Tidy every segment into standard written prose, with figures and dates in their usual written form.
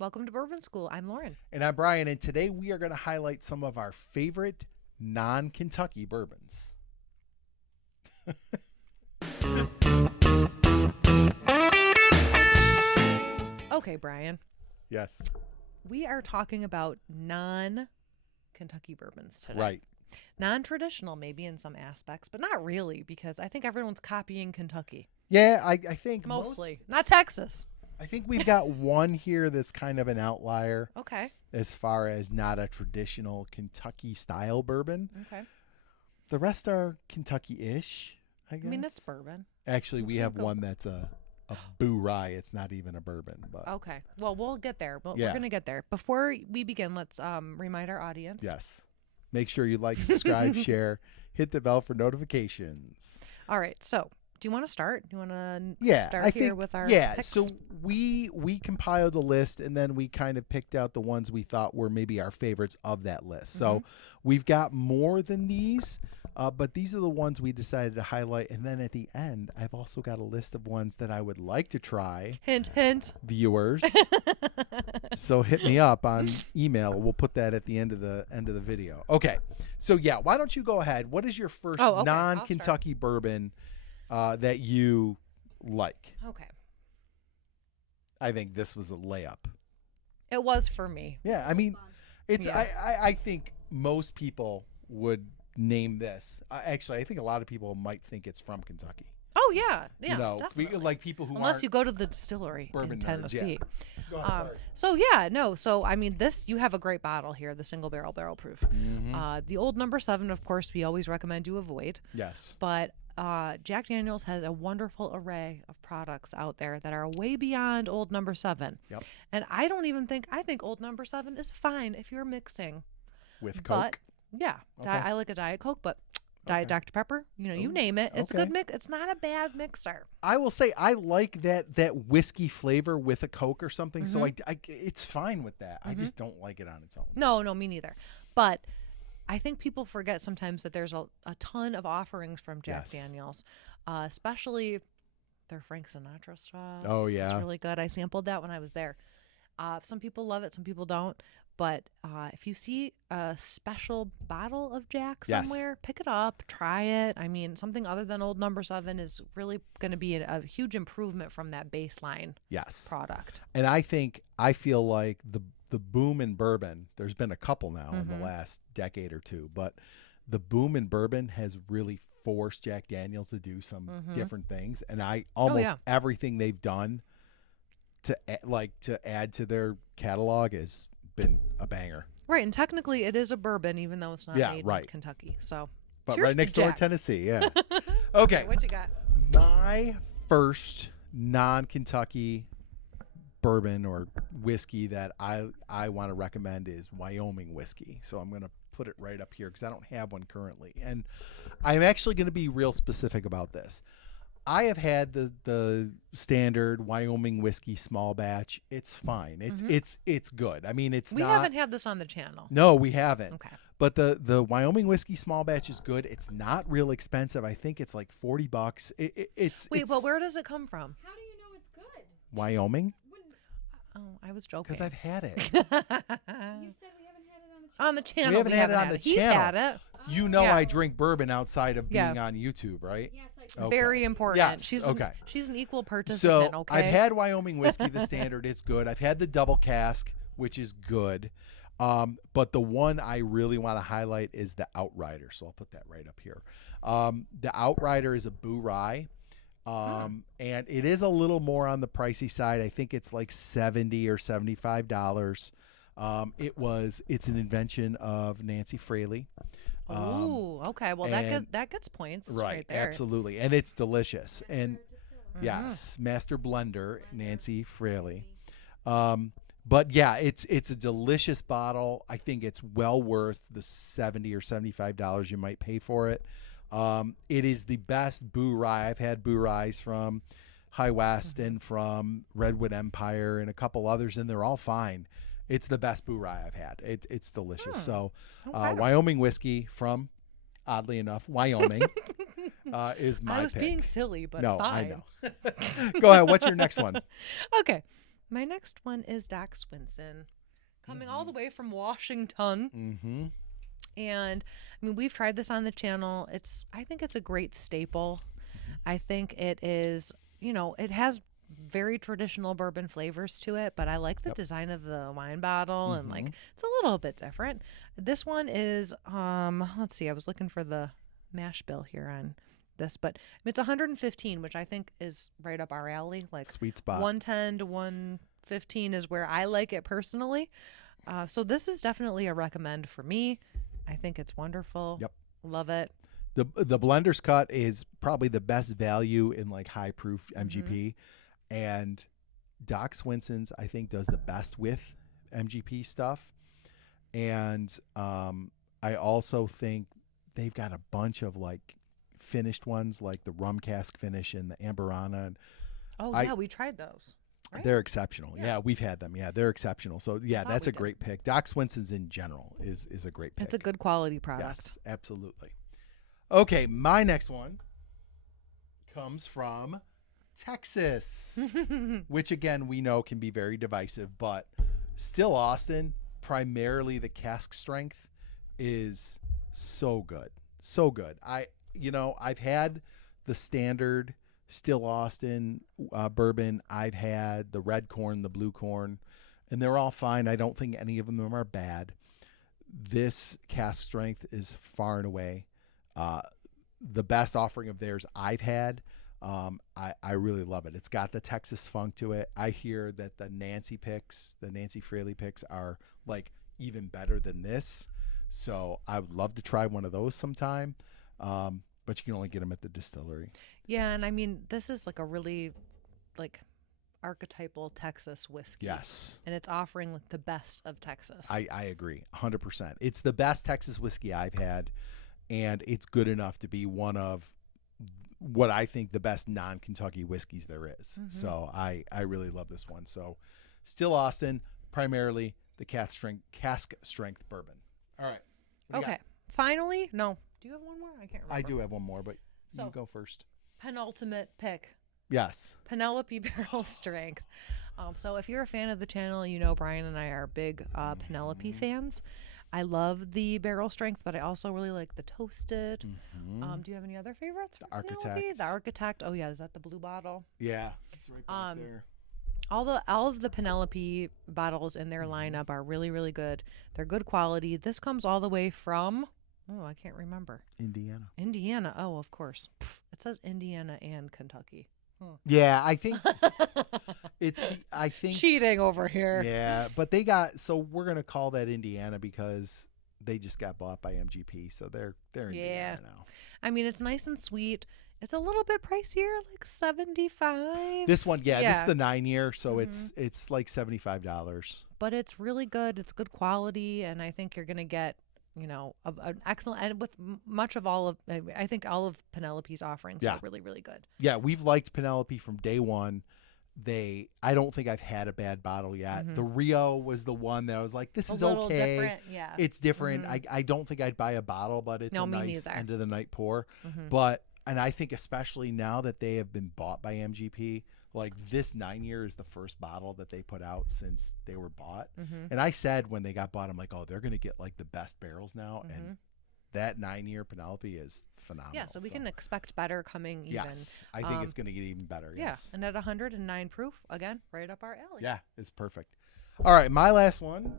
Welcome to Bourbon School. I'm Lauren. And I'm Brian, and today we are going to highlight some of our favorite non-Kentucky bourbons. Okay, Brian. Yes. We are talking about non-Kentucky bourbons today. Right. Non-traditional maybe in some aspects, but not really because I think everyone's copying Kentucky. Yeah, I think Mostly. Not Texas. I think we've got one here that's kind of an outlier Okay. as far as not a traditional Kentucky style bourbon. Okay. The rest are Kentucky-ish, I guess. I mean, it's bourbon. Actually, we have one that's a Boo Rye. It's not even a bourbon, but Okay. Well, we'll get there. But Yeah. We're going to get there. Before we begin, let's remind our audience. yes. Make sure you like, subscribe, share, hit the bell for notifications. All right. So, do you want to start? Do you want to start I here think, with our picks? So we compiled a list, and then we kind of picked out the ones we thought were maybe our favorites of that list. So we've got more than these, but these are the ones we decided to highlight. And then at the end, I've also got a list of ones that I would like to try. Hint, hint. Viewers. So hit me up on email. We'll put that at the end of the video. Okay. So yeah, why don't you go ahead? What is your first non-Kentucky bourbon that you like? Okay. I think this was a layup. It was for me. Yeah, I mean, it's Yeah. I think most people would name this. Actually, I think a lot of people might think it's from Kentucky. Oh yeah, yeah, You know, definitely. like people who Unless aren't you go to the distillery bourbon in nerds, Tennessee. Go ahead, sorry. So yeah, no. So I mean, this you have a great bottle here, the single barrel proof. The old number 7, of course, we always recommend you avoid. Yes. But Jack Daniel's has a wonderful array of products out there that are way beyond old number 7. Yep. And I think old number 7 is fine if you're mixing With But Coke. yeah, Okay. I like a Diet Coke, but Diet Dr. Pepper, you name it. It's a good mix. It's not a bad mixer. I will say I like that whiskey flavor with a Coke or something. So I it's fine with that. I just don't like it on its own. No, me neither. But I think people forget sometimes that there's a ton of offerings from Jack Daniel's, especially their Frank Sinatra stuff. Oh, yeah. It's really good. I sampled that when I was there. Some people love it, some people don't. But if you see a special bottle of Jack somewhere, pick it up, try it. I mean, something other than old number 7 is really going to be a huge improvement from that baseline product. And I feel like the boom in bourbon, there's been a couple now in the last decade or two, but the boom in bourbon has really forced Jack Daniel's to do some different things. And everything they've done to add to their catalog has been a banger. Right, and technically it is a bourbon, even though it's not made in Kentucky. So, but cheers right next to door, Jack. Tennessee. Yeah. Okay. What you got? My first non-Kentucky bourbon or whiskey that I want to recommend is Wyoming Whiskey. So I'm going to put it right up here because I don't have one currently, and I'm actually going to be real specific about this. I have had the standard Wyoming Whiskey small batch. It's fine. It's good. I mean, we haven't had this on the channel. No, we haven't. Okay. But the Wyoming Whiskey small batch is good. It's not real expensive. I think it's like $40. Well, where does it come from? How do you know it's good? Wyoming? Oh, I was joking. Because I've had it. You said we haven't had it on the channel. We haven't had it on the channel. He's had it. You know I drink bourbon outside of being on YouTube, right? Yes, I do. Okay. Very important. Yes, She's an equal participant, So okay? I've had Wyoming Whiskey, the standard. It's good. I've had the double cask, which is good. But the one I really want to highlight is the Outrider. So I'll put that right up here. The Outrider is a Boo Rye. And it is a little more on the pricey side. I think it's like $70 or $75. It's an invention of Nancy Fraley. Ooh, okay. Well, that gets points right there. Absolutely. And it's delicious. And yes, Master Blender, Nancy Fraley. But yeah, it's a delicious bottle. I think it's well worth the $70 or $75 you might pay for it. It is the best Boo Rye. I've had Boo Ryes from High West and from Redwood Empire and a couple others, and they're all fine. It's the best Boo Rye I've had. It's delicious. So Wyoming Whiskey from, oddly enough, Wyoming is my pick. I was being silly, but no, fine. I know. Go ahead. What's your next one? Okay. My next one is Doc Swinson, coming all the way from Washington. Mm-hmm. And I mean, we've tried this on the channel. I think it's a great staple. I think it is, it has very traditional bourbon flavors to it, but I like the design of the wine bottle and like it's a little bit different. This one is let's see, I was looking for the mash bill here on this, but it's 115, which I think is right up our alley. Like sweet spot. 110 to 115 is where I like it personally. So this is definitely a recommend for me. I think it's wonderful. Yep. Love it. The blender's cut is probably the best value in like high proof MGP, and Doc Swinson's I think does the best with MGP stuff, and I also think they've got a bunch of like finished ones like the rum cask finish and the Amberana. And we tried those. Right? They're exceptional. Yeah, we've had them. Yeah, they're exceptional. So yeah, that's a great pick. Doc Swinson's in general is a great pick. It's a good quality product. Yes, absolutely. Okay, my next one comes from Texas, which again we know can be very divisive, but still Austin, primarily the cask strength is so good. So good. I've had the standard Still Austin bourbon. I've had the red corn, the blue corn, and they're all fine. I don't think any of them are bad. This cask strength is far and away the best offering of theirs I've had. I really love it. It's got the Texas funk to it. I hear that the Nancy Fraley picks are like even better than this. So I would love to try one of those sometime. But you can only get them at the distillery. Yeah, and I mean, this is like a really like archetypal Texas whiskey. Yes. And it's offering like the best of Texas. I agree 100%. It's the best Texas whiskey I've had, and it's good enough to be one of what I think the best non-Kentucky whiskeys there is. So I really love this one. So Still Austin, primarily the cask strength bourbon. All right. Okay. Finally, no. Do you have one more? I can't remember. I do have one more, but so, you go first. Penultimate pick. Yes. Penelope Barrel Strength. So if you're a fan of the channel, Brian and I are big Penelope fans. I love the barrel strength, but I also really like the toasted. Do you have any other favorites? The Architect. Penelope? The Architect. Oh yeah, is that the blue bottle? Yeah, it's right back there. All of the Penelope bottles in their lineup are really, really good. They're good quality. This comes all the way from, I can't remember. Indiana. Oh, of course. It says Indiana and Kentucky. Yeah, I think cheating over here. Yeah, but so we're gonna call that Indiana because they just got bought by MGP, so they're Indiana now. I mean, it's nice and sweet. It's a little bit pricier, like $75. This one, this is the 9-year, so it's like $75. But it's really good. It's good quality, and I think you're gonna get an excellent, and with much of I think all of Penelope's offerings are really, really good. Yeah, we've liked Penelope from day one. I don't think I've had a bad bottle yet. The Rio was the one that I was like, this is okay. Different, yeah. It's different. I don't think I'd buy a bottle, but it's a nice end of the night pour. And I think especially now that they have been bought by MGP, like this 9-year is the first bottle that they put out since they were bought. And I said when they got bought, I'm like, oh, they're going to get like the best barrels now. And that 9-year Penelope is phenomenal. Yeah, so we can expect better coming even. Yes, I think it's going to get even better. Yeah, yes. And at 109 proof, again, right up our alley. Yeah, it's perfect. All right, my last one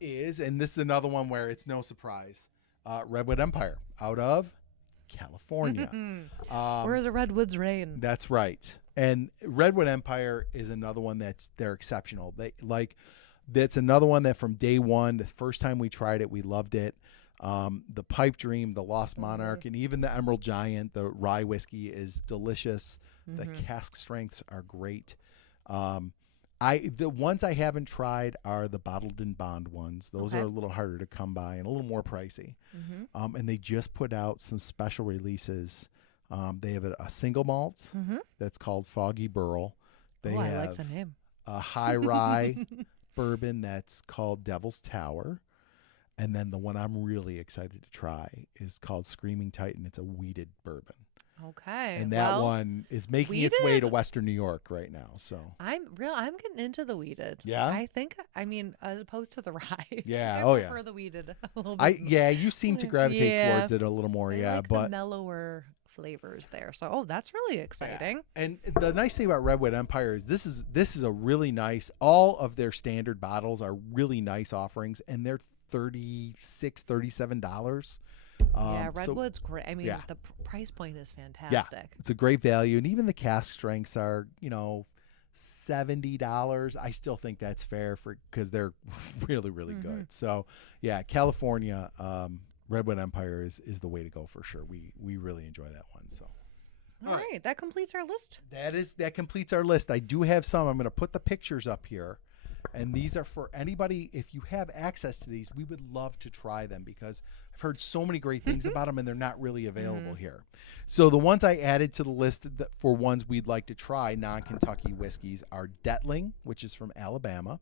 is, and this is another one where it's no surprise, Redwood Empire out of California. Where the redwoods reign. That's right. And Redwood Empire is another one they're exceptional. That's another one that from day one, the first time we tried it, we loved it. The Pipe Dream, the Lost Monarch, and even the Emerald Giant, the rye whiskey is delicious. The cask strengths are great. The ones I haven't tried are the bottled and bond ones. Those are a little harder to come by and a little more pricey. And they just put out some special releases. They have a single malt that's called Foggy Burl. They have I like the name. A high rye bourbon that's called Devil's Tower. And then the one I'm really excited to try is called Screaming Titan. It's a wheated bourbon. Okay. And that one is making its way to Western New York right now. So I'm getting into the weeded. Yeah. I mean, as opposed to the rye. Yeah. I prefer the weeded a little bit. You seem to gravitate towards it a little more. I like the mellower flavors there. So, that's really exciting. Yeah. And the nice thing about Redwood Empire is this is a really nice. All of their standard bottles are really nice offerings, and they're $36, $37. Redwood's great. I mean, the price point is fantastic. Yeah, it's a great value, and even the cask strengths are, $70. I still think that's fair because they're really, really good. So, yeah, California Redwood Empire is the way to go for sure. We really enjoy that one. So, all right, that completes our list. That completes our list. I do have some. I'm going to put the pictures up here. And these are for anybody. If you have access to these, we would love to try them because I've heard so many great things about them, and they're not really available here. So the ones I added to the list for ones we'd like to try, non-Kentucky whiskeys, are Detling, which is from Alabama,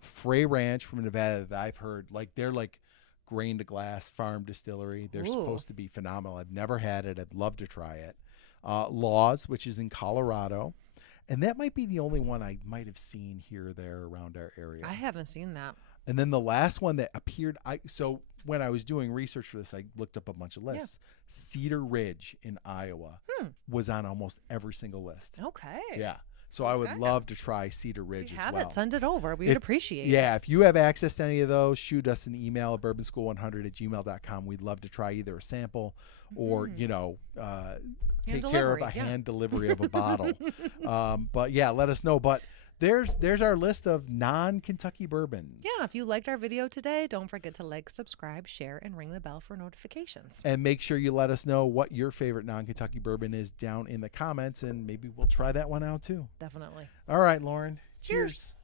Frey Ranch from Nevada that I've heard, they're like grain to glass farm distillery. They're supposed to be phenomenal. I've never had it. I'd love to try it. Laws, which is in Colorado. And that might be the only one I might have seen here or there around our area. I haven't seen that. And then the last one that appeared, so when I was doing research for this, I looked up a bunch of lists. Yeah. Cedar Ridge in Iowa was on almost every single list. Okay. Yeah. So I would love to try Cedar Ridge as well. If you have it, send it over. We would appreciate it. Yeah, if you have access to any of those, shoot us an email at bourbonschool100@gmail.com. We'd love to try either a sample or, take care of a hand delivery of a bottle. But yeah, let us know. But there's our list of non-Kentucky bourbons. Yeah, if you liked our video today, don't forget to like, subscribe, share, and ring the bell for notifications. And make sure you let us know what your favorite non-Kentucky bourbon is down in the comments, and maybe we'll try that one out too. Definitely. All right, Lauren. Cheers.